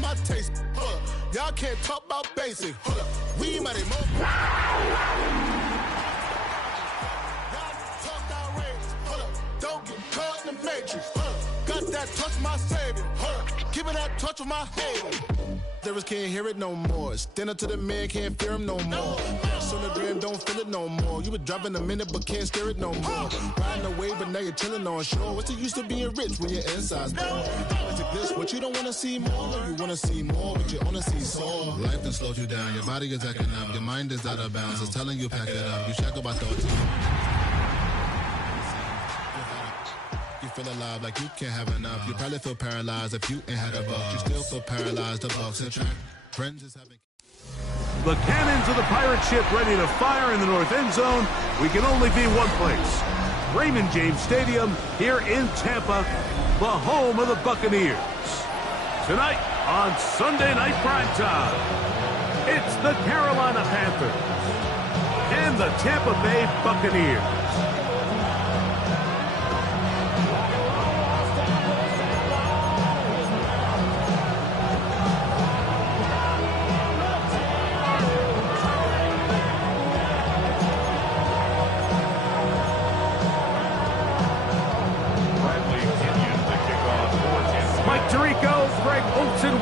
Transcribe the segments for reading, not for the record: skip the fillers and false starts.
got my taste. Hold up. Y'all can't talk about basic. Hold up. We might have more. Y'all talk outrageous. Hold up. Don't get caught in the matrix. Hold up. Got that touch my savior. Hold up. Giving that touch with my hater. Lyrics can't hear it no more. Stand up to the man, can't fear him no more. Pass on the dream, don't feel it no more. You been driving a minute, but can't steer it no more. Riding away, but now you're chilling on shore. What's the use of being rich when your inside's poor? This, what you don't want to see more. You want to see more, but you only see soul. Life done slowed you down. Your body is acting up. Your mind is out of bounds. It's telling you pack it up. You shackle by thoughts. You feel alive like you can't have enough. You probably feel paralyzed if you ain't had a buck. You still feel paralyzed. The Bucks and track. Friends is having. The cannons of the pirate ship ready to fire in the north end zone. We can only be one place. Raymond James Stadium here in Tampa, the home of the Buccaneers. Tonight on Sunday Night Primetime, it's the Carolina Panthers and the Tampa Bay Buccaneers.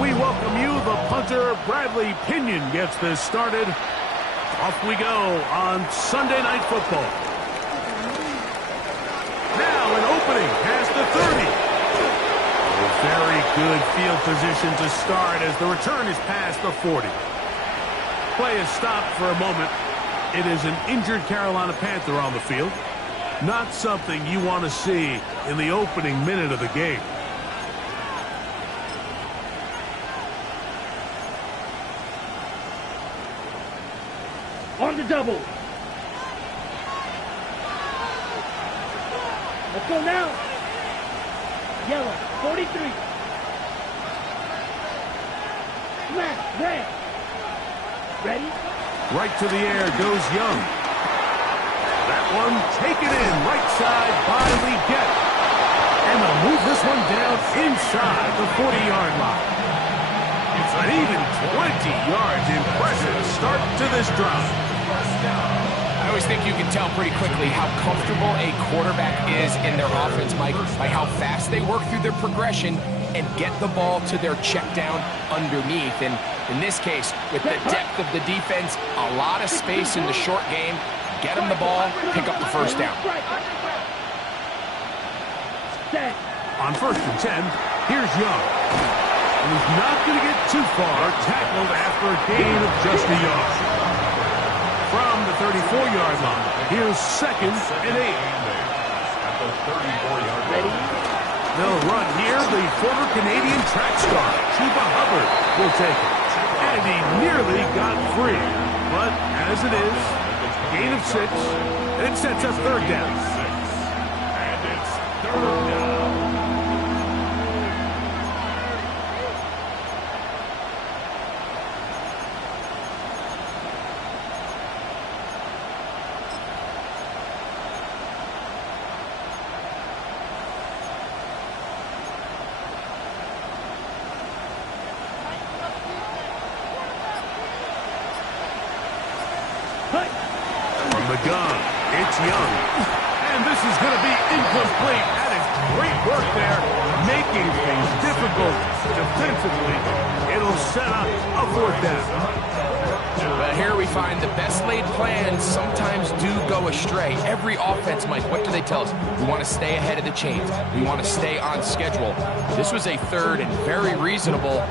We welcome you. The punter, Bradley Pinion, gets this started. Off we go on Sunday Night Football. Now an opening past the 30. A very good field position to start as the return is past the 40. Play is stopped for a moment. It is an injured Carolina Panther on the field. Not something you want to see in the opening minute of the game. On the double. Let's go now. Yellow, 43. Smash, red. Ready? Right to the air goes Young. That one taken in right side by Leggett. And they'll move this one down inside the 40-yard line. It's an even 20 yards. Impressive start to this drive. I always think you can tell pretty quickly how comfortable a quarterback is in their offense, Mike, by how fast they work through their progression and get the ball to their check down underneath. And in this case, with the depth of the defense, a lot of space in the short game, get them the ball, pick up the first down. On 1st and 10, here's Young. And he's not going to get too far, tackled after a gain of just a yard. From the 34-yard line, here's 2nd and 8. They'll run here. The former Canadian track star, Chuba Hubbard, will take it. And he nearly got free. But as it is, gain of 6, and it sets up 3rd down. And it's 3rd down. From the gun, it's Young. And this is going to be incomplete. That is great work there, making things difficult defensively. It'll set up a 4th down. But here we find the best laid plans sometimes do go astray. Every offense, Mike, what do they tell us? We want to stay ahead of the chains. We want to stay on schedule. This was a 3rd and very reasonable.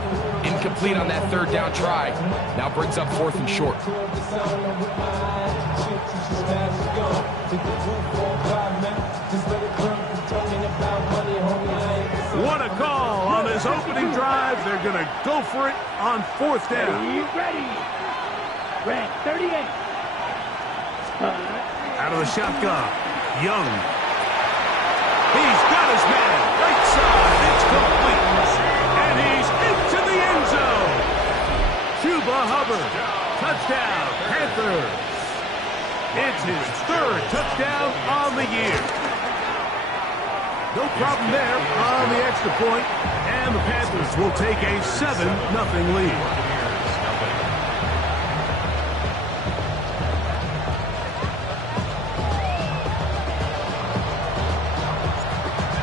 Incomplete on that 3rd down try. Now brings up 4th and short. What a call on this opening drive. They're going to go for it on 4th down. Ready. Red, 38. Out of the shotgun, Young. He's got his man. Right side, it's complete. And he's into the end zone. Chuba Hubbard, touchdown, Panthers. It's his 3rd touchdown on the year. No problem there on the extra point, and the Panthers will take a 7-0 lead.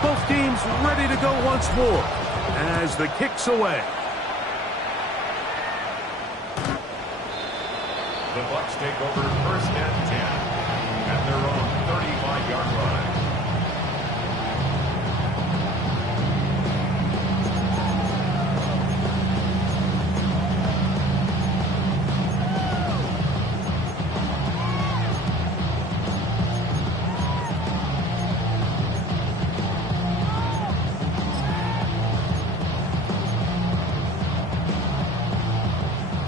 Both teams ready to go once more as the kick's away. The Bucs take over first and 10 at their own 35-yard line.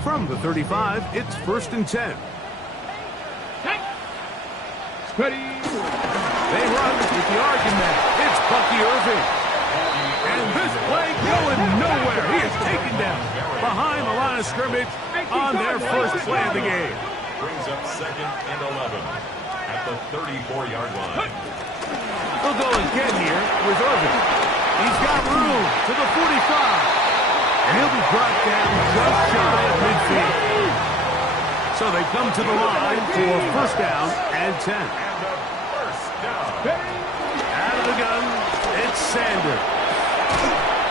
From the 35, it's first and 10. Ready. They run with the argument. It's Bucky Irving. And this play going nowhere. He is taken down behind the line of scrimmage on their first play of the game. Brings up second and 11 at the 34-yard line. They'll go again here with Irving. He's got room to the 45. And he'll be brought down just shy of midfield. So they come to the line for first down and 10. Out of the gun, it's Sanders.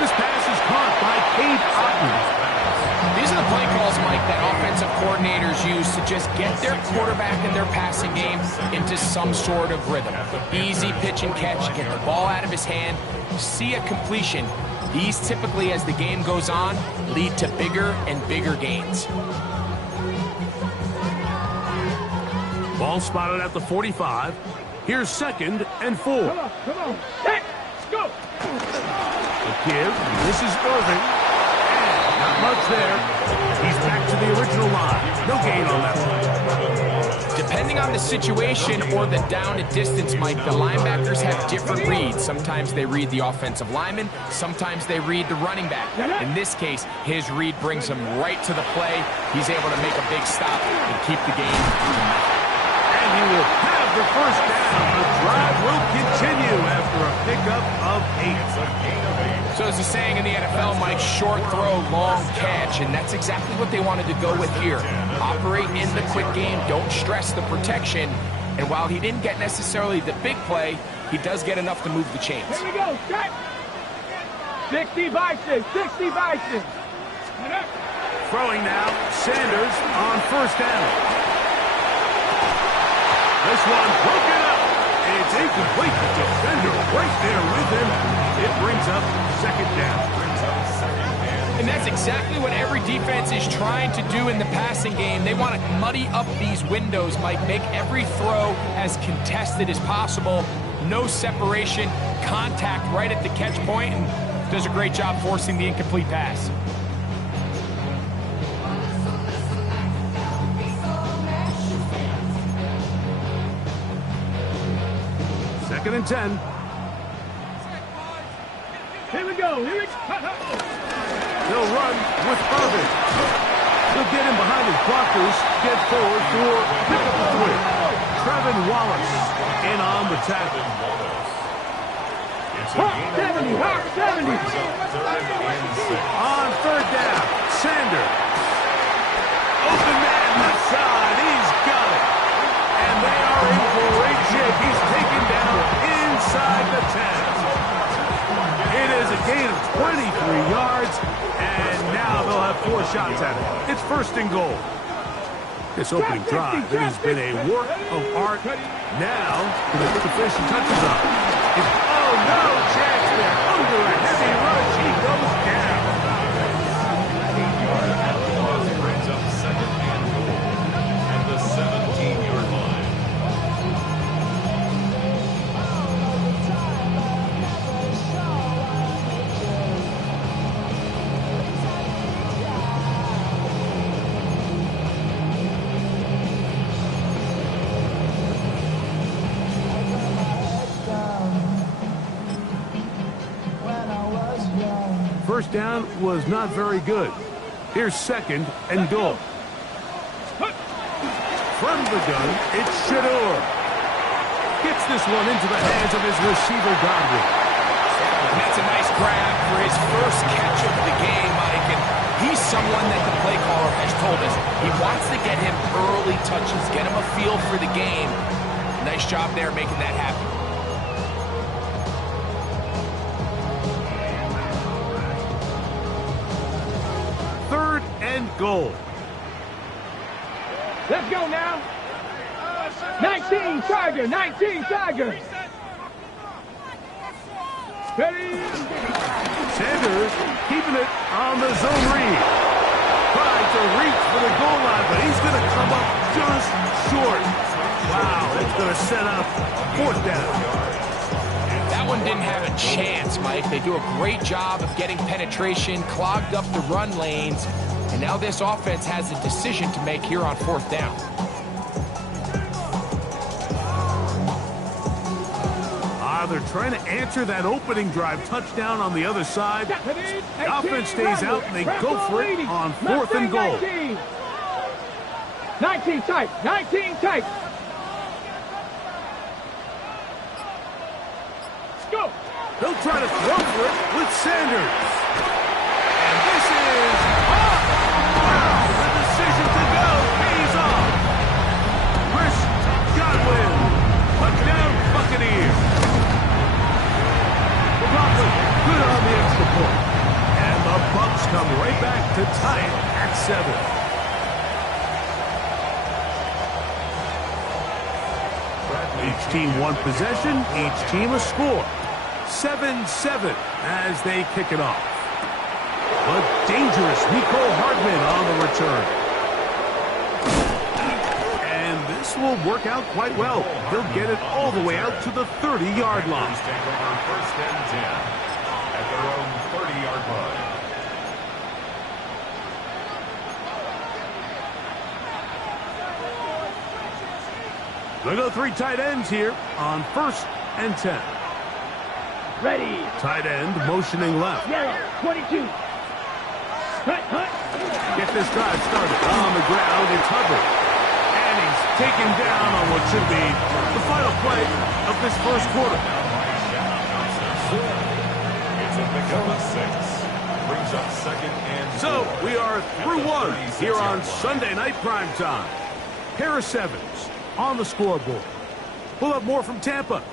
This pass is caught by Cade Otton. These are the play calls, Mike, that offensive coordinators use to just get their quarterback and their passing game into some sort of rhythm. Easy pitch and catch, get the ball out of his hand, see a completion. These typically, as the game goes on, lead to bigger and bigger gains. Ball spotted at the 45. Here's second and 4. Come on. Hey, let's go. The give. This is Irving. And not much there. He's back to the original line. No gain on that one. Depending on the situation or the down and distance, Mike, the linebackers have different reads. Sometimes they read the offensive lineman. Sometimes they read the running back. In this case, his read brings him right to the play. He's able to make a big stop and keep the game. And he will have the first down. The drive will continue after a pickup of 8. So as the saying in the NFL, Mike, short throw, long catch, and that's exactly what they wanted to go with here. Operate in the quick game, don't stress the protection, and while he didn't get necessarily the big play, he does get enough to move the chains. Here we go, set. 60 Bison, 60 Bison. Throwing now, Sanders on first down. This one broken up. It's incomplete. The defender right there with him. It brings up second down. And that's exactly what every defense is trying to do in the passing game. They want to muddy up these windows, Mike, make every throw as contested as possible. No separation, contact right at the catch point, and does a great job forcing the incomplete pass. Second and 10. Here we go. They'll run with Irving. He'll get in behind his blockers, get forward for pickup of 3. Trevin Wallace in on the tackle. Hawk 70, Hawk 70. On third down, Sanders. Open man left side. He's got it. And they are in great shape. He's taken down inside the 10. It is a gain of 23 yards, and now they'll have 4 shots at it. It's first and goal. This opening drive, it has been a work of art. Now, the fish and touches on. Oh, no chance there. Under a heavy rush, he goes down. Brings up second and goal at the 17-yard line. First down was not very good. Here's second and goal. From the gun, it's Shador. Gets this one into the hands of his receiver, Godwin. And that's a nice grab for his first catch of the game, Mike. And he's someone that the play caller has told us he wants to get him early touches, get him a feel for the game. Nice job there making that happen. Third and goal. Let's go now. 19 Tiger, 19 Tiger. Ready? Sanders keeping it on the zone read. Tried to reach for the goal line, but he's going to come up just short. Wow, that's going to set up fourth down. That one didn't have a chance, Mike. They do a great job of getting penetration, clogged up the run lanes, and now this offense has a decision to make here on fourth down. They're trying to answer that opening drive touchdown on the other side. The offense stays out, and they go for it on fourth and goal. 19 tight, 19 tight. Let's go. They'll try to throw for it with Sanders. And this is off. Wow, the decision to go pays off. Chris Godwin, touchdown Buccaneers. Good on the extra point. And the Bucs come right back to tie it at 7. Each team one possession, each team a score. 7-7 as they kick it off. But dangerous Mecole Hardman on the return. And this will work out quite well. He'll get it all the way out to the 30-yard line. First and 10 at their own 30-yard line. They go three tight ends here on first and 10. Ready. Tight end motioning left. Yellow, 22. Hut, hut. Get this drive started on the ground. It's Hubbard. And he's taken down on what should be the final play of this first quarter. It's a pickup of 6. Brings up second and So 4. we are through one here on Sunday Night Primetime. Pair of sevens on the scoreboard. We'll have more from Tampa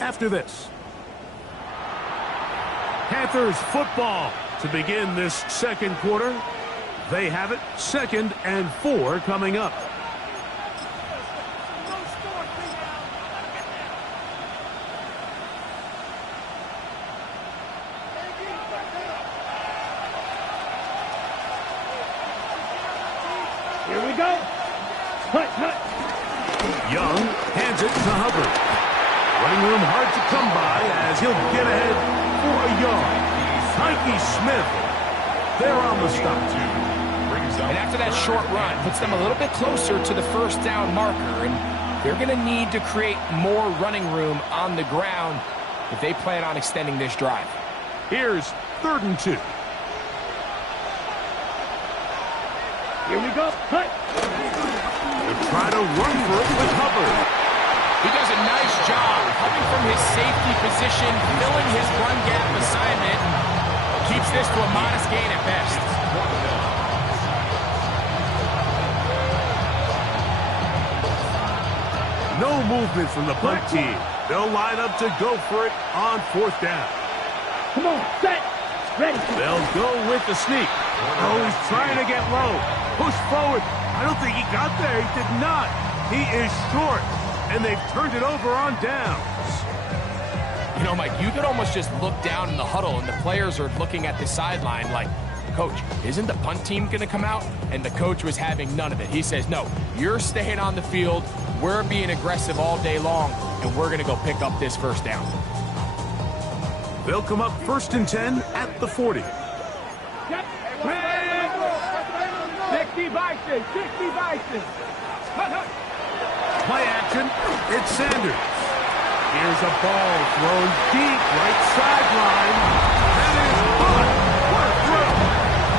after this. Panthers football to begin this second quarter. They have it 2nd and 4 coming up. Here we go. Hut, hut. Young hands it to Hubbard. Running room hard to come by as he'll get ahead for a yard. Tyke Smith there on the stop. And after that short run, puts them a little bit closer to the first down marker. And they're going to need to create more running room on the ground if they plan on extending this drive. Here's 3rd and 2. Here we go. Hut. They'll try to run for it with Hubbard. He does a nice job coming from his safety position, filling his run gap assignment. Keeps this to a modest gain at best. No movement from the punt team. They'll line up to go for it on 4th down. Come on, set. Ready. They'll go with the sneak. Oh, he's trying to get low. Push forward. I don't think he got there. He did not. He is short. And they've turned it over on downs. You know, Mike, you could almost just look down in the huddle and the players are looking at the sideline like, Coach, isn't the punt team going to come out? And the coach was having none of it. He says, no, you're staying on the field. We're being aggressive all day long, and we're going to go pick up this first down. They'll come up 1st and 10 at the 40. 60 Bison, 60 Bison. Hut, hut. Play action. It's Sanders. Here's a ball thrown deep right sideline. That is caught. What a throw.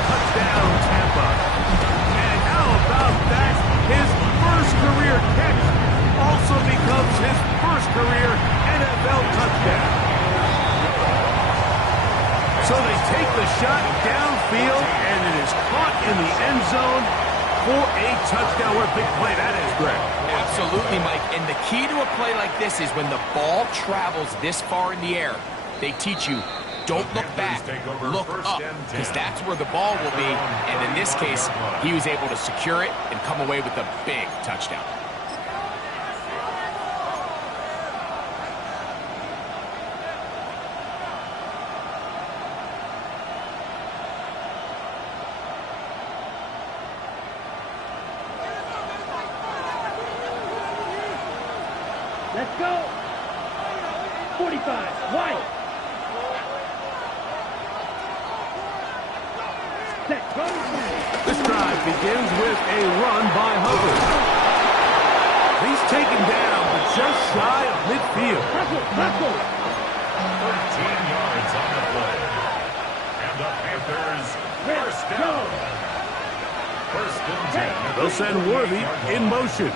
Touchdown, Tampa. And how about that? His first career catch also becomes his first career NFL touchdown. shot downfield, and it is caught in the end zone for a touchdown. What a big play that is, Greg. Absolutely, Mike. And the key to a play like this is when the ball travels this far in the air, they teach you, don't look back, look up, because that's where the ball will be. And in this case, he was able to secure it and come away with a big touchdown. Let's go. 45, White. Set, go. This drive begins with a run by Hubbard. He's taken down, but just shy of midfield. Hustle. 13 yards on the play. And the Panthers first down. First and 10. They'll send Worthy in motion.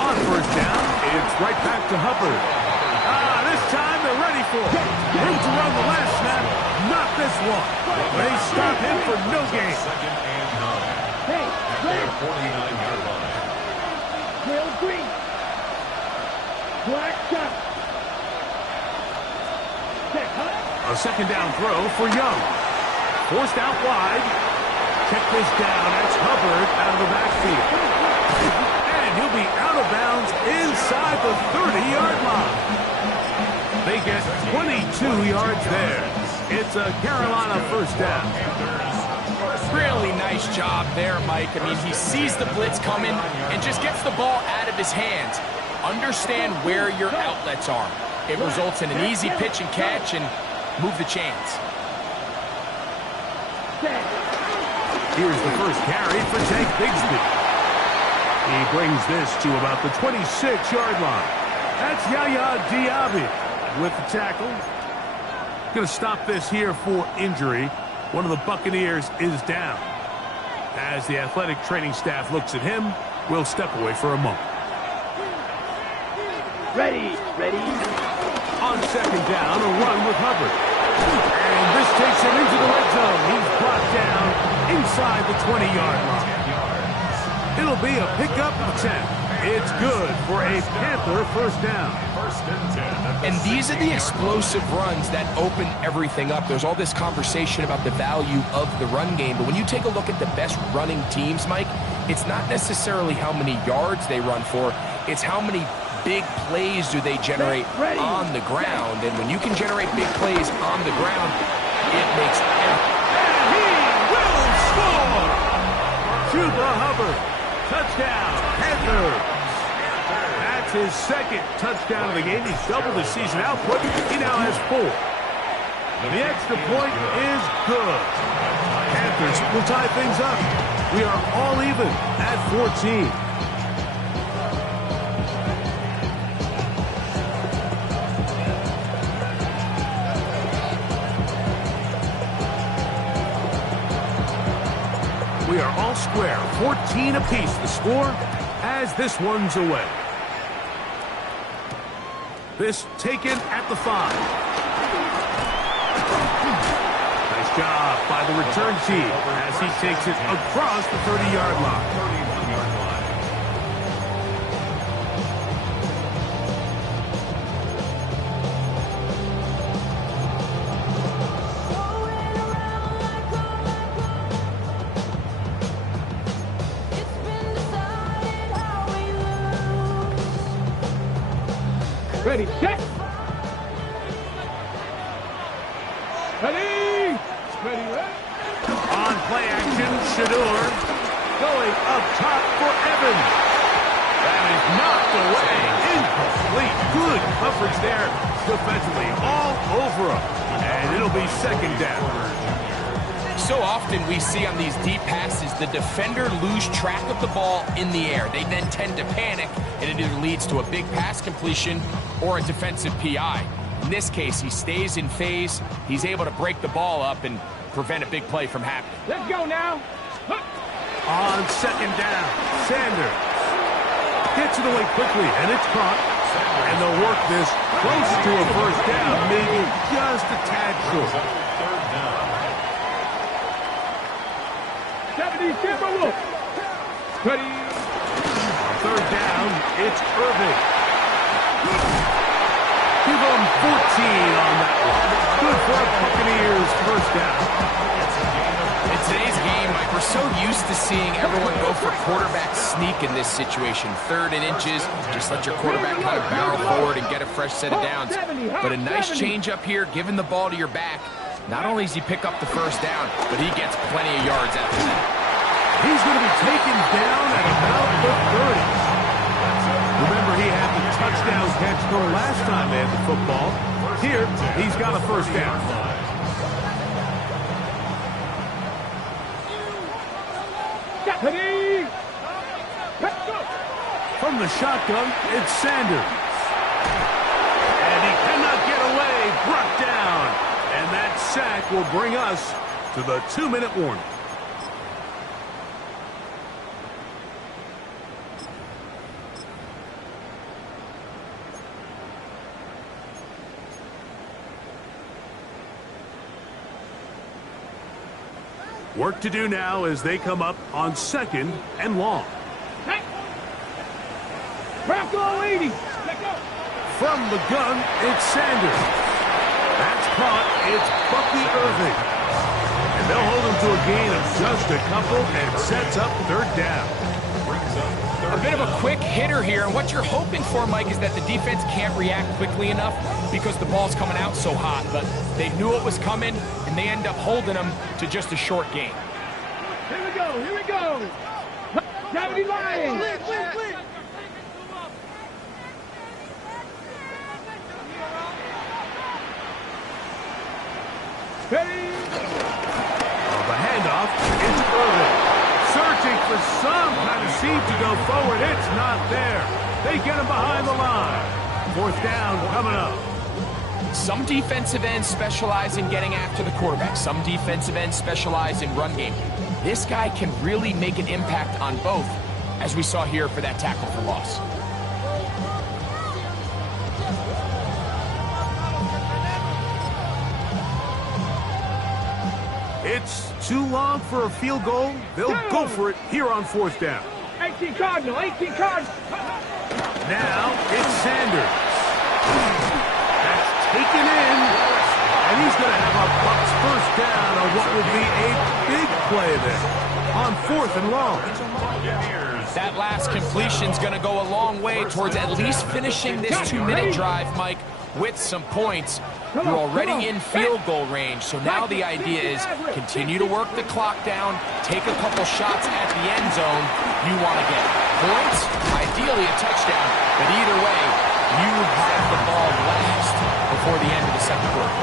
On first down, it's right back to Hubbard. This time they're ready for it. Room to run the last snap, not this one. They stop him for no gain. Second and 9. Hey, At their 49-yard line. Will Green. Black shot. Set, huh? A second down throw for Young. Forced out wide. Check this down. That's Hubbard out of the backfield. And he'll be out of bounds inside the 30-yard line. They get 22 yards there. It's a Carolina first down. Really nice job there, Mike. I mean, he sees the blitz coming and just gets the ball out of his hands. Understand where your outlets are. It results in an easy pitch and catch and move the chains. Here's the first carry for Tank Bigsby. He brings this to about the 26-yard line. That's Yaya Diaby with the tackle. Going to stop this here for injury. One of the Buccaneers is down. As the athletic training staff looks at him, we'll step away for a moment. Ready. On second down, a run with Hubbard. And this takes him into the red zone. He's brought down inside the 20-yard line. It'll be a pickup of 10. It's good for a Panther first down. First and 10. And these are the explosive runs that open everything up. There's all this conversation about the value of the run game, but when you take a look at the best running teams, Mike, it's not necessarily how many yards they run for, it's how many big plays do they generate on the ground. And when you can generate big plays on the ground, it makes everything. And he will score! Chuba Hubbard, touchdown, Panthers. That's his second touchdown of the game. He's doubled his season output. He now has 4. The extra point is good. Panthers will tie things up. We are all even at 14. We are all square, 14 apiece the score as this one's away. This taken at the 5. Nice job by the return team as he takes it across the 30-yard line. Ready, set. Ready. On play action, Shador going up top for Evans. That is knocked away. Incomplete. Good coverage there defensively. All over him. And it'll be second down. So often we see on these deep passes, the defender lose track of the ball in the air. They then tend to panic, and it either leads to a big pass completion or a defensive PI. In this case, he stays in phase. He's able to break the ball up and prevent a big play from happening. Let's go now. On second down, Sanders gets it away quickly, and it's caught. And they'll work this close to a first down, maybe just a tad short. Third down. 70, Timberwolf. Cuddy. Third down, it's Irving. Give them 14 on that one. Good for a Buccaneers first down. In today's game, Mike, we're so used to seeing everyone go for quarterback sneak in this situation. 3rd and inches, just let your quarterback kind of barrel forward and get a fresh set of downs. But a nice change up here, giving the ball to your back. Not only does he pick up the first down, but he gets plenty of yards after that. He's going to be taken down at about the 30. Remember, he had the touchdown catch the last time they had the football. Here, he's got a first down. From the shotgun, it's Sanders. And he cannot get away, brought down. And that sack will bring us to the 2-minute warning. Work to do now as they come up on 2nd and long. From the gun, it's Sanders. That's caught. It's Bucky Irving. And they'll hold him to a gain of just a couple and sets up 3rd down. A bit of a quick hitter here, and what you're hoping for, Mike, is that the defense can't react quickly enough because the ball's coming out so hot. But they knew it was coming, and they end up holding them to just a short gain. Here we go, here we go. 70 Lions. The handoff is Irving. Searching for some kind of seam to go forward. It's not there. They get him behind the line. 4th down coming up. Some defensive ends specialize in getting after the quarterback. Some defensive ends specialize in run game. This guy can really make an impact on both, as we saw here for that tackle for loss. It's too long for a field goal. They'll go for it here on 4th down. 18 Cardinal, 18 Cardinal. Now it's Sanders. That's taken in. And he's going to have a Bucs first down on what would be a big play there on 4th and long. That last completion's going to go a long way towards at least finishing this 2-minute drive, Mike, with some points. You're already in field goal range, so now the idea is continue to work the clock down, take a couple shots at the end zone. You want to get points, ideally a touchdown, but either way, you have the ball last before the end of the 2nd quarter.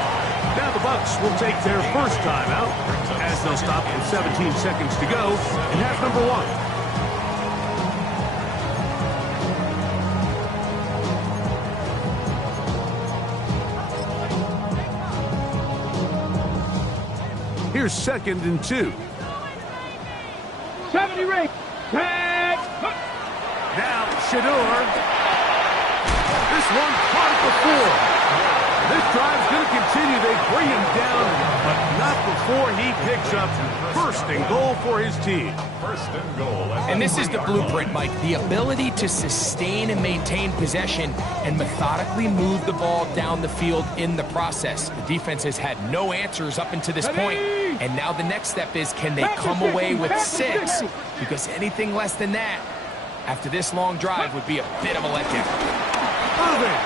Now the Bucs will take their first timeout as they'll stop with 17 seconds to go in half number 1. Here's 2nd and 2. 70 ring. Now Shador. This one caught it before. This drive's going to continue. They bring him down, but not before he picks up 1st and goal for his team. 1st and goal. And this is the blueprint, Mike. The ability to sustain and maintain possession and methodically move the ball down the field in the process. The defense has had no answers up until this point, and now the next step is, can they come away with 6? Because anything less than that, after this long drive, would be a bit of a letdown. Irving,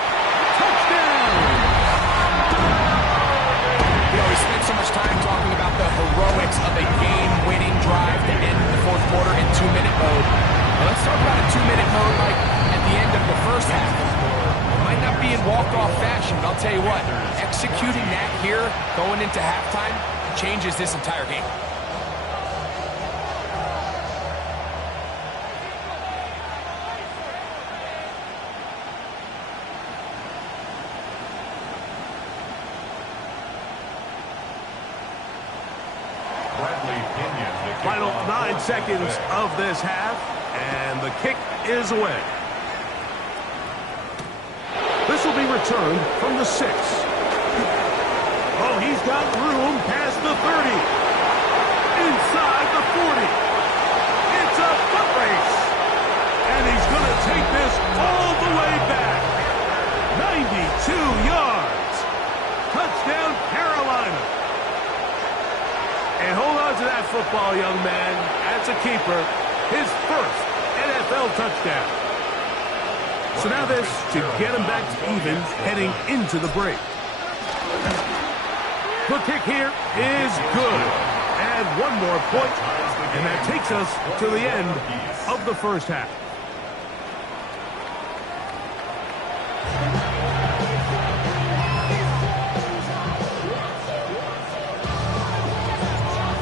touchdown! You know, we spent so much time talking about the heroics of a game-winning drive to end the 4th quarter in 2-minute mode. Now let's talk about a 2-minute mode like at the end of the first half. It might not be in walk-off fashion, but I'll tell you what, executing that here going into halftime changes this entire game. Final 9 seconds of this half, and the kick is away. returned from the 6. Oh, he's got room past the 30. Inside the 40. It's a foot race. And he's going to take this all the way back. 92 yards. Touchdown, Carolina. And hold on to that football, young man. That's a keeper. His first NFL touchdown. So now this to get him back to even heading into the break. The kick here is good. And one more point, and that takes us to the end of the first half.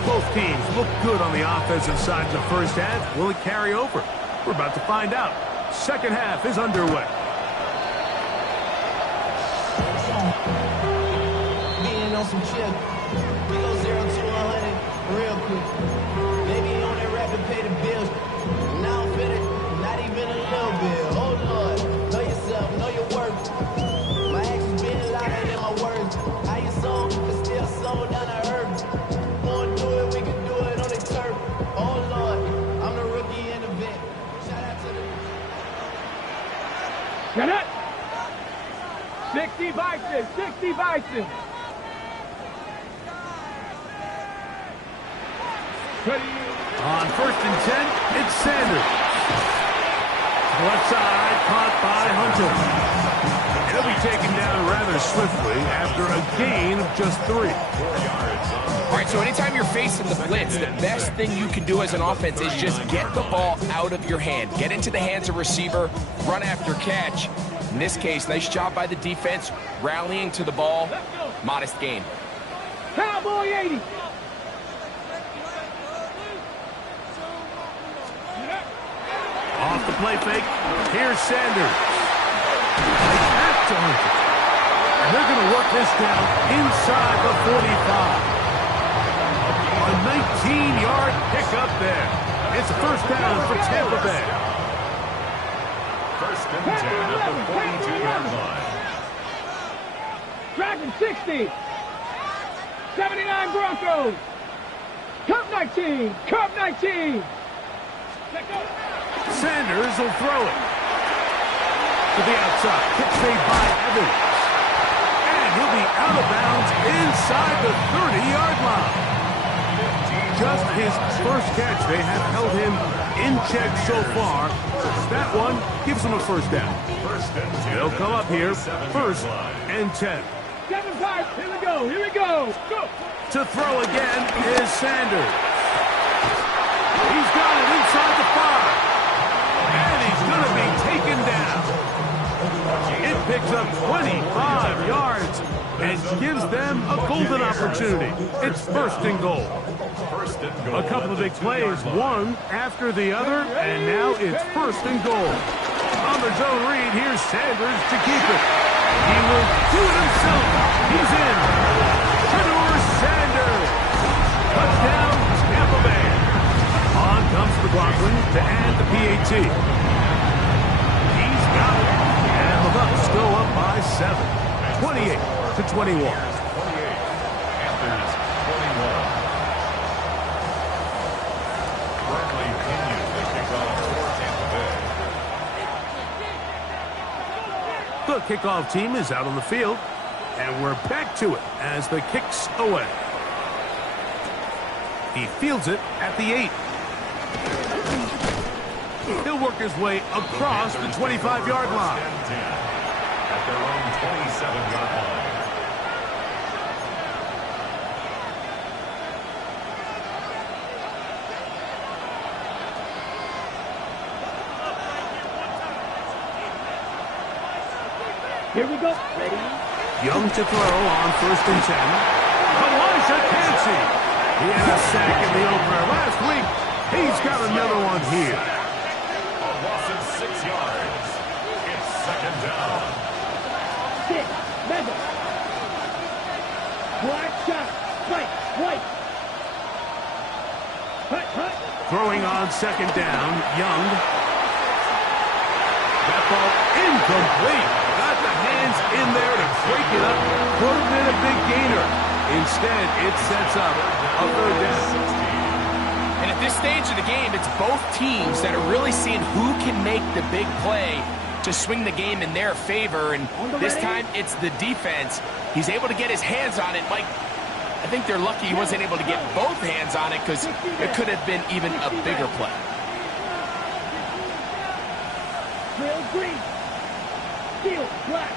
Both teams look good on the offensive side in the first half. Will it carry over? We're about to find out. Second half is underway. Being on some chill. We go 0 to 100 real quick. Maybe on that rapid pay the bills. Now I'm feeling not even a little bit. Oh Lord, know yourself, know your worth. My actions being louder than my words. How you sold, but still sold down to earth. Wanna do it, we can do it on the turf. Oh Lord, I'm the rookie in the vet. Shout out to the... Get it! 60 Bison, 60 Bison. On 1st and 10, it's Sanders. Left side, caught by Hunter. He'll be taken down rather swiftly after a gain of just 3. All right, so anytime you're facing the blitz, the best thing you can do as an offense is just get the ball out of your hand. Get into the hands of receiver, run after catch. In this case, nice job by the defense, rallying to the ball. Modest gain. Cowboy 80. Off the play fake, here's Sanders. Back to Hunter. And they're going to work this down inside the 45. A 19-yard pickup there. It's a first down for Tampa Bay. First and 10 at the 42-yard line. Dragon 60. 79 Broncos. Cup 19. Cup 19. Sanders will throw it. To the outside. Kick saved by Evans. And he'll be out of bounds inside the 30-yard line. Just his first catch. They have held him in check so far. That one gives him a first down. They'll come up here. 1st and 10. 7-5. Here we go. Here we go. Go. To throw again is Sanders. He's got it inside the 5. And he's going to be taken down. It picks up 25 yards and gives them a golden opportunity. It's 1st and goal. A couple of big plays, one after the other, and now it's 1st and goal. On the zone read, here's Sanders to keep it. He will do it himself. He's in. Shedeur Sanders. Touchdown, Tampa Bay. On comes McLaughlin to add the PAT. He's got it. And the Bucs go up by 7. 28-21. Panthers 21. Bradley continues the kickoff for Tampa Bay. The kickoff team is out on the field, and we're back to it as the kick's away. He fields it at the 8. He'll work his way across the 25-yard line. At their own 27-yard line. Here we go. Ready? Young to throw on 1st and 10. Elijah Cansey. He had a sack in the opener last week. He's got another one here. A loss of 6 yards. It's 2nd down. 6. Mega. Black shot. White. White. Hut. Hut. Throwing on 2nd down. Young. That ball incomplete. Got the hands in there to break it up, put him in a big gainer. Instead, it sets up a third down. And at this stage of the game, it's both teams that are really seeing who can make the big play to swing the game in their favor. And this time, it's the defense. He's able to get his hands on it. Mike, I think they're lucky he wasn't able to get both hands on it because it could have been even a bigger play. Real green. Steel black.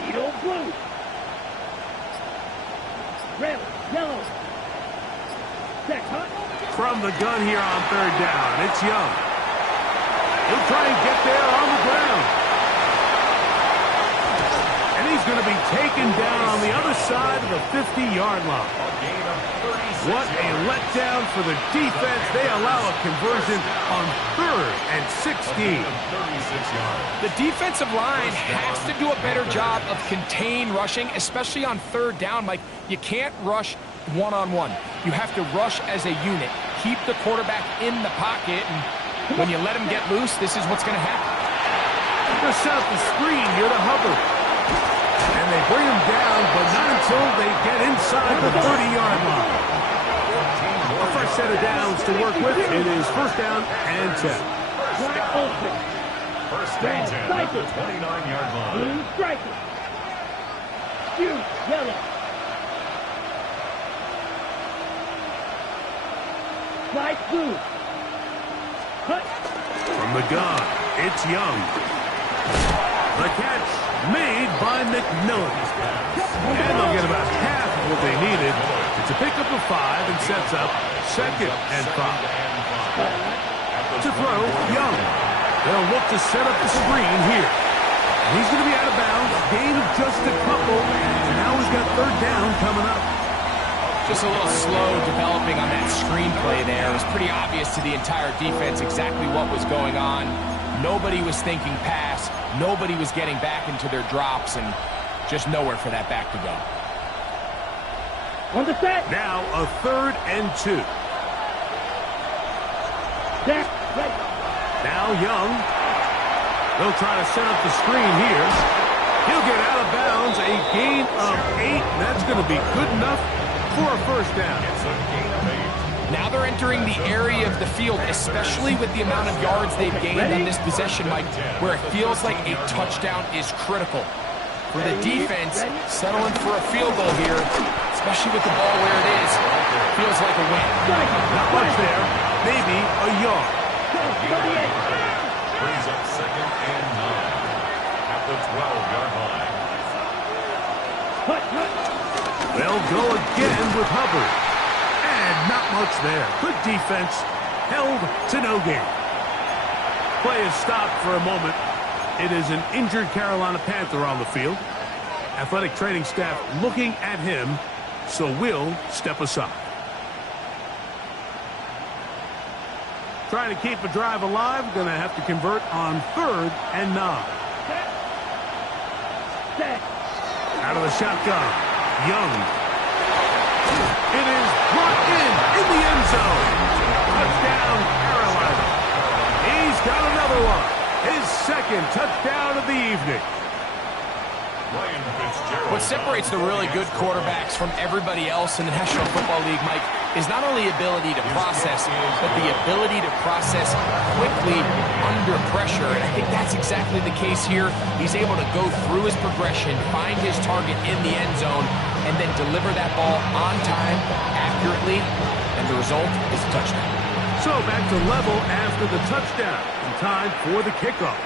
Steel blue. Red, yellow. Set, huh? From the gun here on third down, it's Young. He'll try and get there on the ground. And he's going to be taken down on the other side of the 50-yard line. What a letdown for the defense. They allow a conversion on 3rd and 16. The defensive line has to do a better job of contain rushing, especially on 3rd down. Like, you can't rush one-on-one. You have to rush as a unit. Keep the quarterback in the pocket, and when you let him get loose, this is what's going to happen. They're set up the screen here to Hubbard. And they bring him down, but not until they get inside the 30-yard line. A fresh set of downs to work with. It is 1st down and 10. First and 10 at the 29-yard line. Blue striker. Huge yellow. Light blue. Cut. From the gun, it's Young. The catch made by McMillan. And they'll get about half of what they needed. It's a pickup of 5 and sets up 2nd and 5. To throw, Young. They'll look to set up the screen here. He's going to be out of bounds. Gain of just a couple. And now he's got 3rd down coming up. Just a little slow developing on that screenplay there. It was pretty obvious to the entire defense exactly what was going on. Nobody was thinking pass. Nobody was getting back into their drops, and just nowhere for that back to go. On the set. Now a 3rd and 2. Set. Right. Now Young. They'll try to set up the screen here. He'll get out of bounds. A gain of 8. That's going to be good enough for a 1st down. It's a gain of 8. Now they're entering the area of the field, especially with the amount of yards they've gained on this possession, Mike, where it feels like a touchdown is critical. For the defense, settling for a field goal here, especially with the ball where it is, feels like a win. Not much there. Maybe a yard. Brings up 2nd and 9 at the 12-yard line. They'll go again with Hubbard. And not much there. Good defense. Held to no gain. Play is stopped for a moment. It is an injured Carolina Panther on the field. Athletic training staff looking at him, so we'll step aside. Trying to keep a drive alive. Going to have to convert on 3rd and 9. Out of the shotgun. Young. It is brought in the end zone. Touchdown, Carolina. He's got another one. His 2nd touchdown of the evening. What separates the really good quarterbacks from everybody else in the National Football League, Mike, is not only ability to process, but the ability to process quickly under pressure. And I think that's exactly the case here. He's able to go through his progression, find his target in the end zone, and then deliver that ball on time, accurately, and the result is a touchdown. So back to level after the touchdown, and time for the kickoff.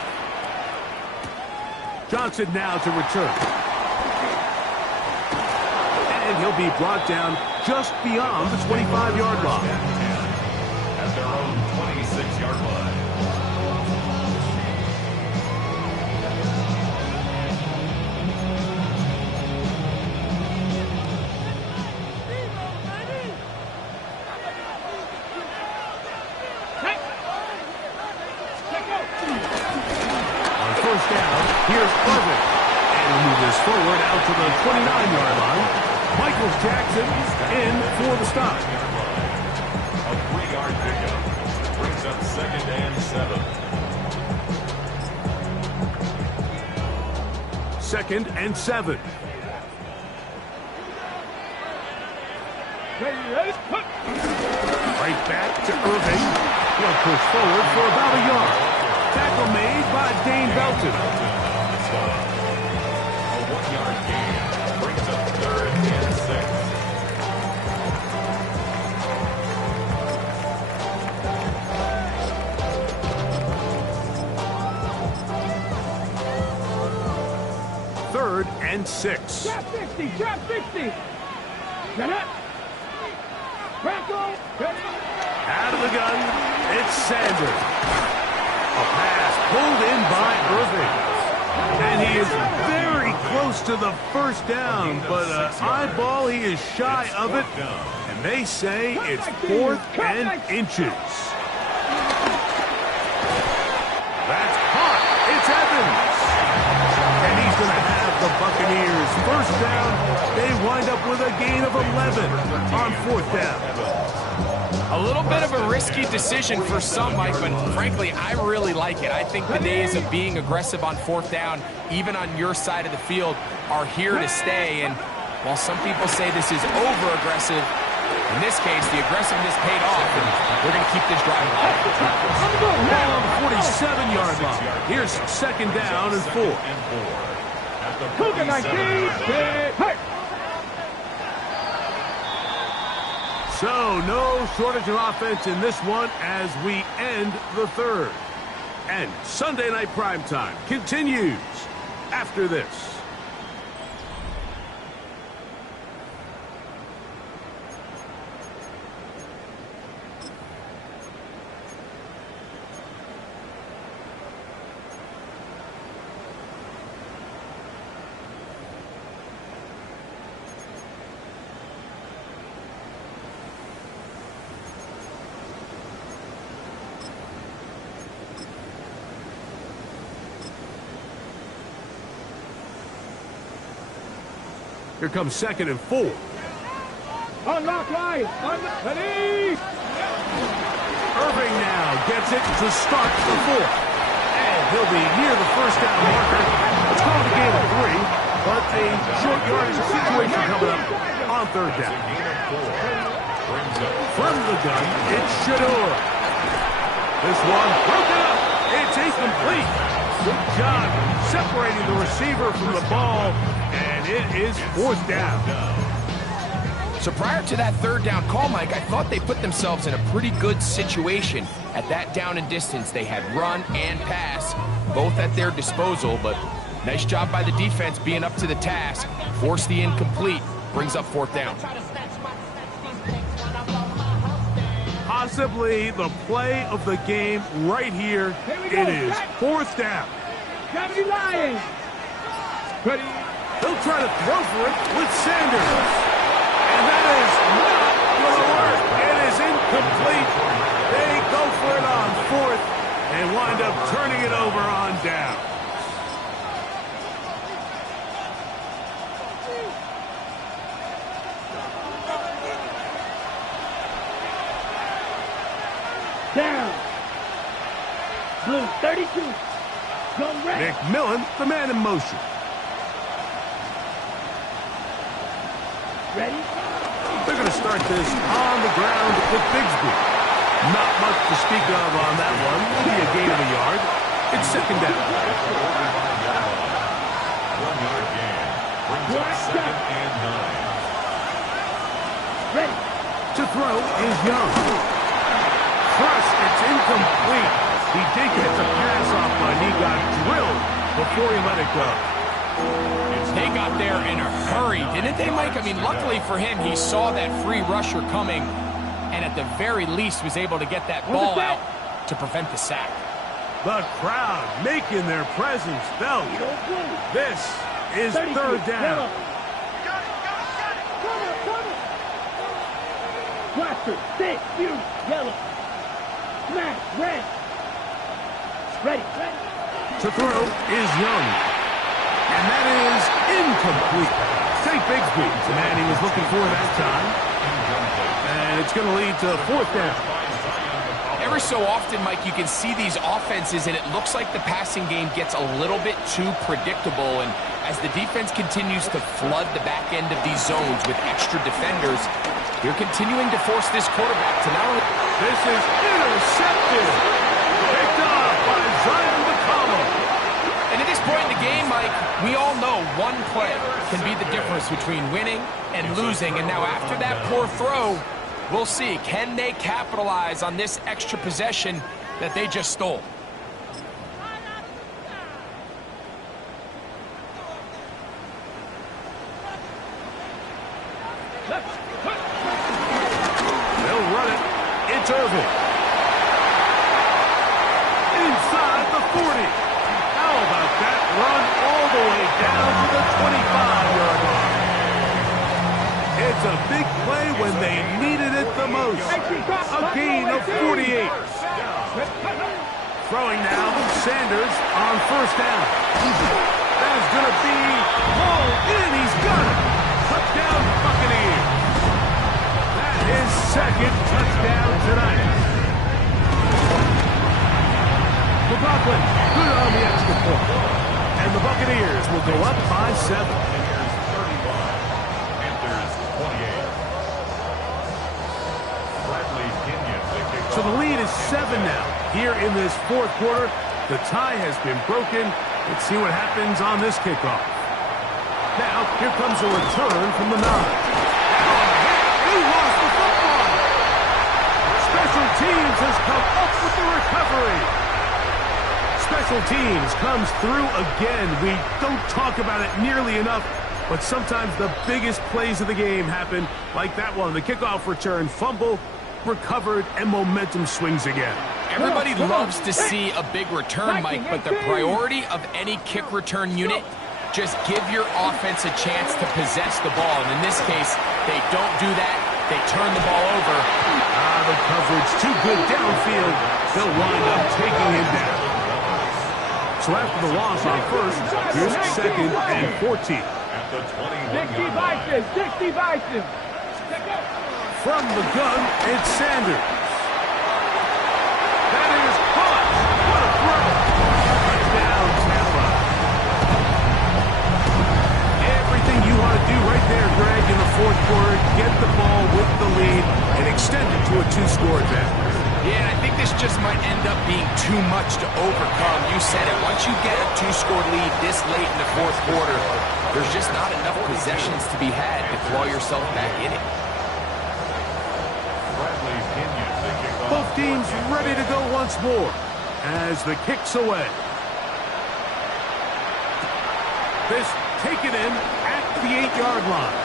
Johnson now to return. And he'll be brought down just beyond the 25-yard line. At their own 26-yard line. On 1st down, here's Irvin. And he'll move this forward out to the 29-yard line. Michael Jackson in for the stop. A 3-yard pickup brings up second and 7. Second and 7. Right back to Irving. He'll push forward for about a yard. Tackle made by Dane Belton. A 1-yard gain brings up third and 6. Third and 6. Trap 60, trap 60. Get up. Crackle. Out of the gun, it's Sanders. A pass pulled in by Irving. And he is very close to the first down, but eyeball, he is shy of it. And they say it's 4th and inches. That's caught. It's Evans. And he's going to have the Buccaneers first down. They wind up with a gain of 11 on 4th down. A little bit of a risky decision for some, Mike, but frankly, I really like it. I think the days of being aggressive on 4th down, even on your side of the field, are here to stay. And while some people say this is over-aggressive, in this case, the aggressiveness paid off, and we're going to keep this drive alive. Ball on the 47-yard line. Here's second down and 4. Cougar 19. So, no shortage of offense in this one as we end the third. And Sunday Night Primetime continues after this. Here comes second and 4. Unlock line. Ready. Irving now gets it to start the 4th. And he'll be near the first down marker. It's called a gain of 3, but a short yardage situation coming up on 3rd down. From the gun, it's Shador. This one broken up. It's incomplete. Good job separating the receiver from the ball, and it is 4th down. So prior to that 3rd down call, Mike, I thought they put themselves in a pretty good situation at that down and distance. They had run and pass, both at their disposal, but nice job by the defense being up to the task. Force the incomplete, brings up 4th down. Possibly the play of the game right here. It is 4th down. Gravity Lions. Ready. He'll try to throw for it with Sanders. And that is not going to work. It is incomplete. They go for it on 4th and wind up turning it over on down. Down. Blue 32. Go red. McMillan, the man in motion. Ready? They're going to start this on the ground with Bigsby. Not much to speak of on that one. Maybe a gain of a yard. It's second down. 1-yard gain brings up second and 9. Ready. To throw is Young. First, it's incomplete. He did get the pass off, but he got drilled before he let it go. They got there in a hurry, didn't they, Mike? I mean, luckily for him, he saw that free rusher coming, and at the very least was able to get that ball out to prevent the sack. The crowd making their presence felt. This is 3rd down. Blaster, 6, view, yellow. Smash, red. Ready. To throw is Young. And that is incomplete. Take Bigsby, the man he was looking for that time. And it's going to lead to 4th down. Every so often, Mike, you can see these offenses, and it looks like the passing game gets a little bit too predictable. And as the defense continues to flood the back end of these zones with extra defenders, they're continuing to force this quarterback to not only... This is intercepted. Picked off by Zion McCollum. And at this point in the game, Mike, we all know one play can be the difference between winning and losing. And now after that poor throw, we'll see, can they capitalize on this extra possession that they just stole? They'll run it. It's Irvin. Inside the 40. How about that run all the way down to the 25-yard line? It's a big play when they needed it the most. A gain of 48. Throwing now, Sanders on first down. That is going to be hauled in. He's got it. Touchdown, Buccaneers. That is second touchdown tonight. McLaughlin, good on the extra point. And the Buccaneers will go up by 7. So the lead is 7 now. Here in this fourth quarter, the tie has been broken. Let's see what happens on this kickoff. Now, here comes a return from the 9. He lost the football. Special teams has come up with the recovery. Special teams comes through again. We don't talk about it nearly enough, but sometimes the biggest plays of the game happen like that one. The kickoff return, fumble, recovered, and momentum swings again. Everybody loves to see a big return, Mike, but the priority of any kick return unit, just give your offense a chance to possess the ball. And in this case, they don't do that. They turn the ball over. The coverage too good downfield. They'll wind up taking him down. So after the loss on first, here's second and 14. 60 Vikings, 60 Vikings. From the gun, it's Sanders. That is caught. What a throw. Touchdown, Tampa. Everything you want to do right there, Greg, in the fourth quarter, get the ball with the lead and extend it to a 2-score advantage. Yeah, I think this just might end up being too much to overcome. You said it. Once you get a 2-score lead this late in the fourth quarter, there's just not enough possessions to be had to claw yourself back in it. Both teams ready to go once more as the kick's away. This taken in at the 8-yard line.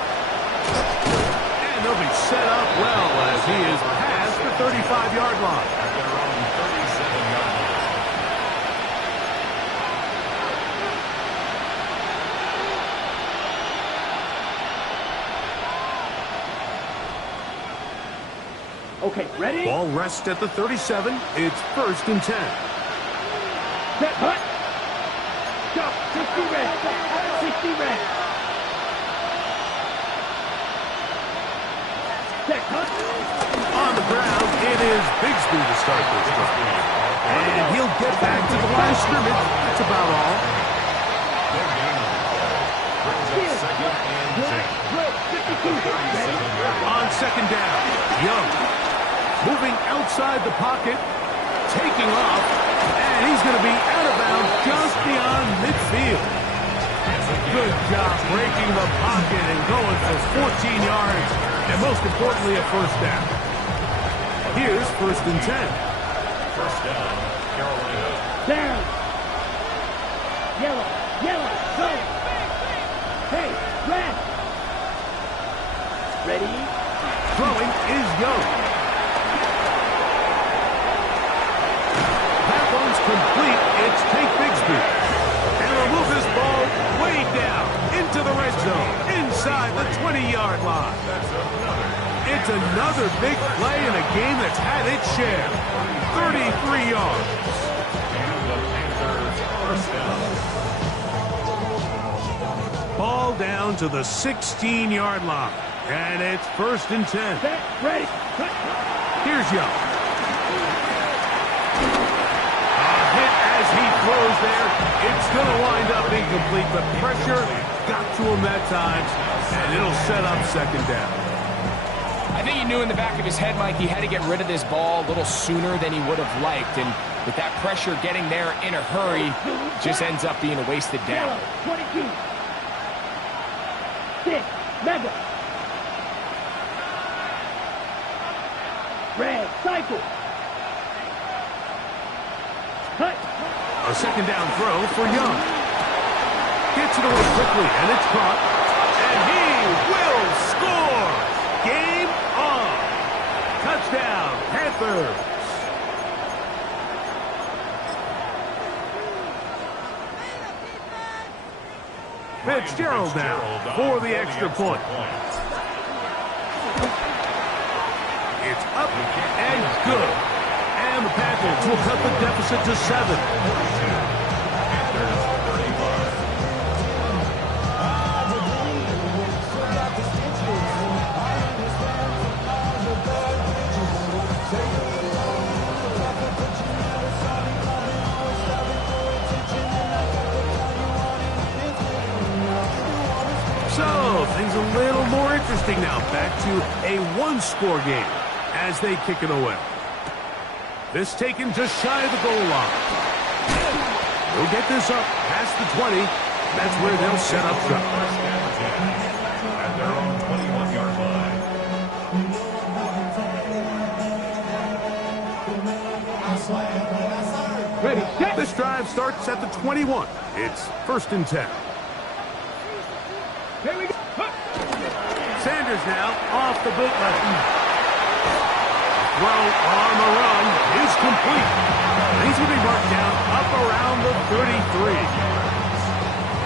And they'll be set up well as he is past the 35-yard line. Okay, ready? Ball rests at the 37. It's first and 10. Set, hut. Go, 60 red. 60 red. Set, hut. On the ground, it is Bigsby to start this drive. And he'll get back to the line of scrimmage. That's about all. On second down, Young. Moving outside the pocket, taking off, and he's going to be out of bounds just beyond midfield. Good job breaking the pocket and going for 14 yards, and most importantly, a first down. Here's first and 10. First down, Carolina. Down. Yellow, yellow, go. Hey, red. Ready? Throwing is Young. Complete, it's Tate Bigsby. And will move this ball way down into the red zone, inside the 20-yard line. It's another big play in a game that's had its share. 33 yards. Ball down to the 16-yard line. And it's first and 10. Set, ready. Here's Young. throws there. It's going to wind up incomplete. The pressure got to him that time, and it'll set up second down. I think he knew in the back of his head, Mike, he had to get rid of this ball a little sooner than he would have liked. And with that pressure getting there in a hurry, just ends up being a wasted down. 22. 6. Mega. Red. Cycle. Cut. A second down throw for Young. Gets it away quickly, and it's caught. And he will score! Game on! Touchdown, Panthers! Fitzgerald now for the extra point. It's up and good. And the Panthers will cut the deficit to 7. So, things a little more interesting now. Back to a one-score game as they kick it away. This taken just shy of the goal line. They'll get this up past the 20. That's where they'll set up shop. At their own 21-yard line. Ready, set. This drive starts at the 21. It's 1st and 10. Here we go. Sanders now off the bootleg. Throw on the run is complete. He's going to be marked down up around the 33.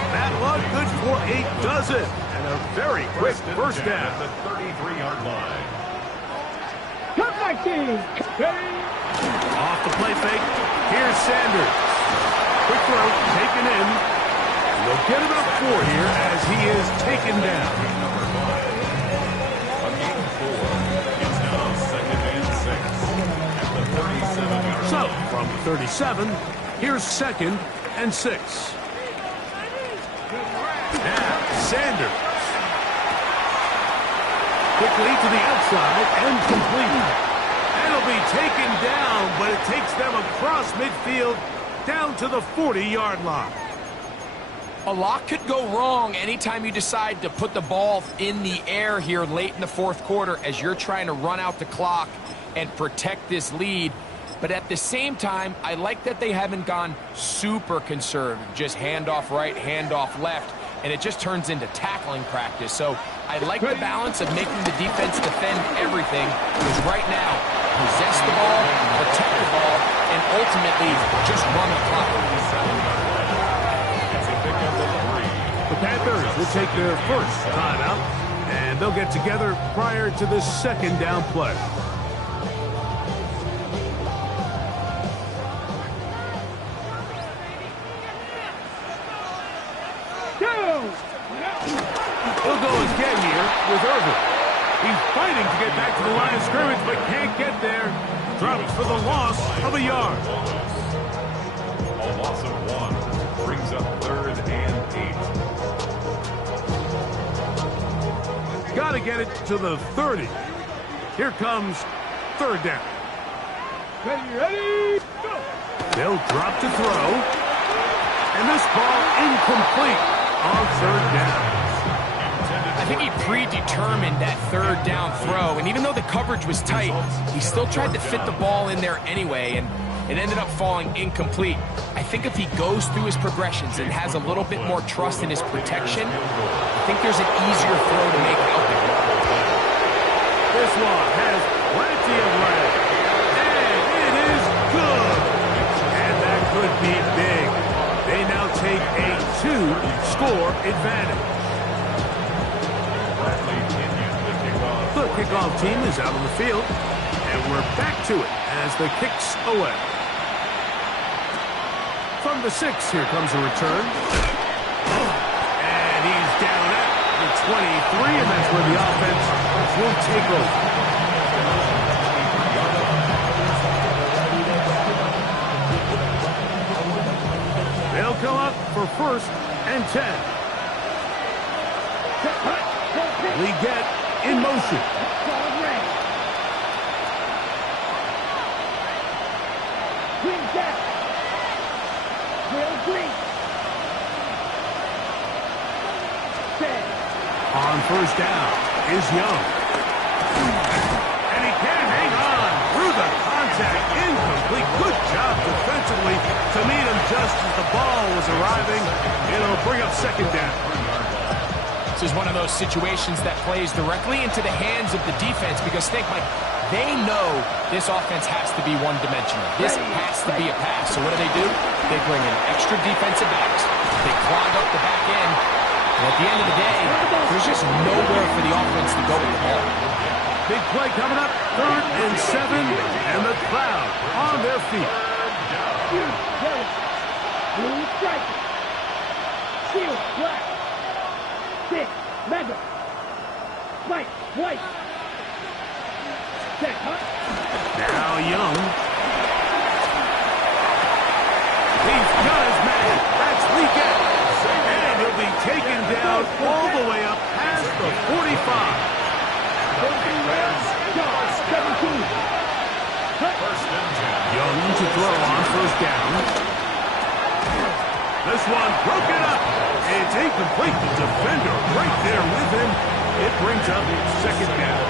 That look good for a dozen. And a very quick first down. At the 33-yard line. Cut my team. Ready. Off the play fake. Here's Sanders. Quick throw taken in. They'll get about 4 here as he is taken down. Number 5. A game 4. It's now 2nd and 6. At the 37-yard line. So, from 37, here's 2nd and 6. Now, Sanders. Quickly to the outside and complete. That'll be taken down, but it takes them across midfield down to the 40-yard line. A lot could go wrong anytime you decide to put the ball in the air here late in the 4th quarter as you're trying to run out the clock and protect this lead. But at the same time, I like that they haven't gone super conservative, just handoff right, handoff left, and it just turns into tackling practice. So I like the balance of making the defense defend everything, because right now, possess the ball, protect the ball, and ultimately just run the clock. The Panthers will take their first timeout, and they'll get together prior to the 2nd down play. He'll go again here with Irvin. He's fighting to get back to the line of scrimmage, but can't get there. Drops for the loss of a yard. A loss of 1 brings up 3rd and 8. Got to get it to the 30. Here comes 3rd down. Ready, go. They'll drop to throw. And this ball incomplete on 3rd down. I think he predetermined that 3rd down throw, and even though the coverage was tight, he still tried to fit the ball in there anyway, and it ended up falling incomplete. I think if he goes through his progressions and has a little bit more trust in his protection, I think there's an easier throw to make out there. This one has plenty of leg, and it is good. And that could be big. They now take a 2-score advantage. The kickoff team is out on the field, and we're back to it as the kick's away. From the 6, here comes a return. And he's down at the 23, and that's where the offense will take over. up for 1st and 10. Lead get in motion. Green back. Will green. On 1st down is Young. And he can't hang on through the contact. Incomplete. Good job defensively to meet him just as the ball was arriving. It'll bring up 2nd down. This is one of those situations that plays directly into the hands of the defense because think, Mike, they know this offense has to be one-dimensional. This has to be a pass. So what do? They bring in extra defensive backs. They clog up the back end. And at the end of the day, there's just nowhere for the offense to go with the ball. Big play coming up. 3rd and 7. And the crowd on their feet. Blue striker. Shield black. 6 leather. White. Check, huh? Now Young. He's got his man. That's Leggett. And he'll be taken down all the way up past the 45. 17. Young to throw on 1st down. This one broken up. It's incomplete. The defender right there with him. It brings up 2nd down.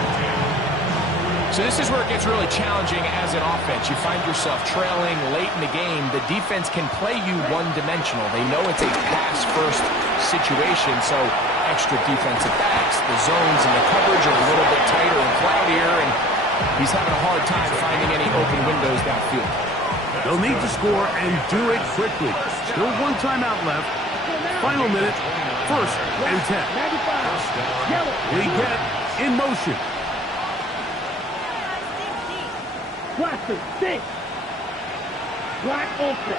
So this is where it gets really challenging as an offense. You find yourself trailing late in the game. The defense can play you one-dimensional. They know it's a pass-first situation, so extra defensive backs. The zones and the coverage are a little bit tighter and cloudier, and he's having a hard time finding any open windows downfield. They'll need to score and do it quickly. Still 1 timeout left. Final minute, 1st and 10. Leggett in motion. Blaster 6. Black Ultra.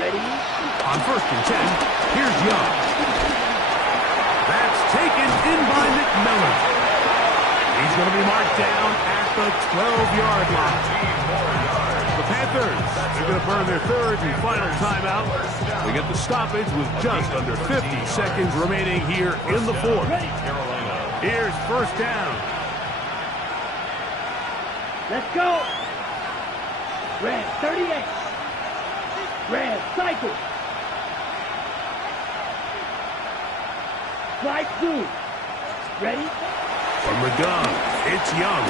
Ready? On 1st and 10, here's Young. That's taken in by McMillan. He's going to be marked down at the 12-yard line. The Panthers, they're going to burn their 3rd and final timeout. They get the stoppage with just under 50 seconds remaining here in the 4th. Here's 1st down. Let's go. Red 38. Red cycle. Flight blue. Ready? From the gun, it's Young.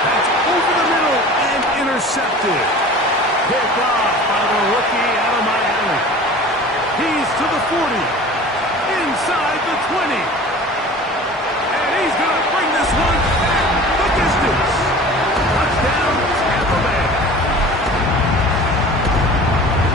That's over the middle and intercepted. Picked off by the rookie out of Miami. He's to the 40. Inside the 20. And he's going to bring this one back the distance. Touchdown, Tampa Bay.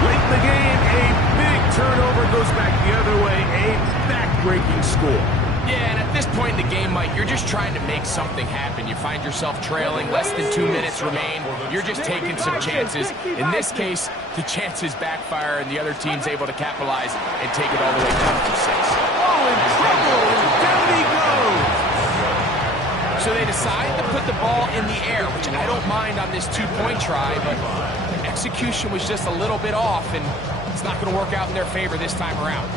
Late in the game, a big turnover goes back the other way. A back-breaking score. Yeah, and at this point in the game, Mike, you're just trying to make something happen. You find yourself trailing, less than 2 minutes remain. You're just taking some chances. In this case, the chances backfire, and the other team's able to capitalize and take it all the way down to 6. Oh, in trouble, and down he goes. So they decide to put the ball in the air, which I don't mind on this 2-point try, but the execution was just a little bit off, and it's not going to work out in their favor this time around.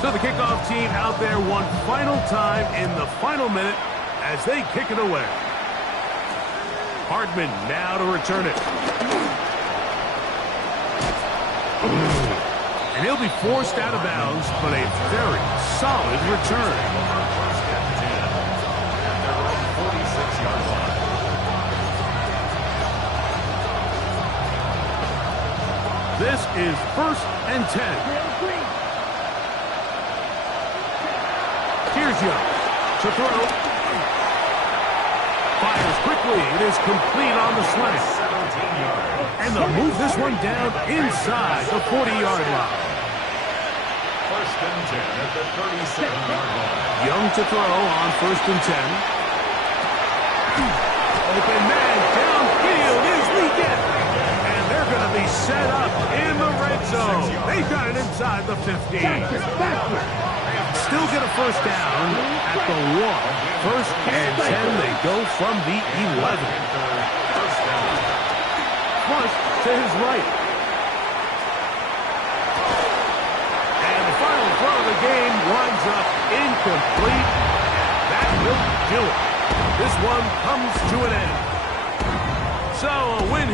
So the kickoff team out there one final time in the final minute as they kick it away. Hardman now to return it. And he'll be forced out of bounds, but a very solid return. This is 1st and 10. Here's Young to throw. Fires quickly. It is complete on the slant. And they'll move this one down inside the 40-yard line. 1st and 10 at the 37-yard line. Young to throw on 1st and 10. Open man downfield is Leggett. And they're going to be set up in the red zone. They've got it inside the 15. still get a first down at the 1. First and 10, they go from the 11. Flush to his right. And the final throw of the game winds up incomplete. That will do it. This one comes to an end. So a win here.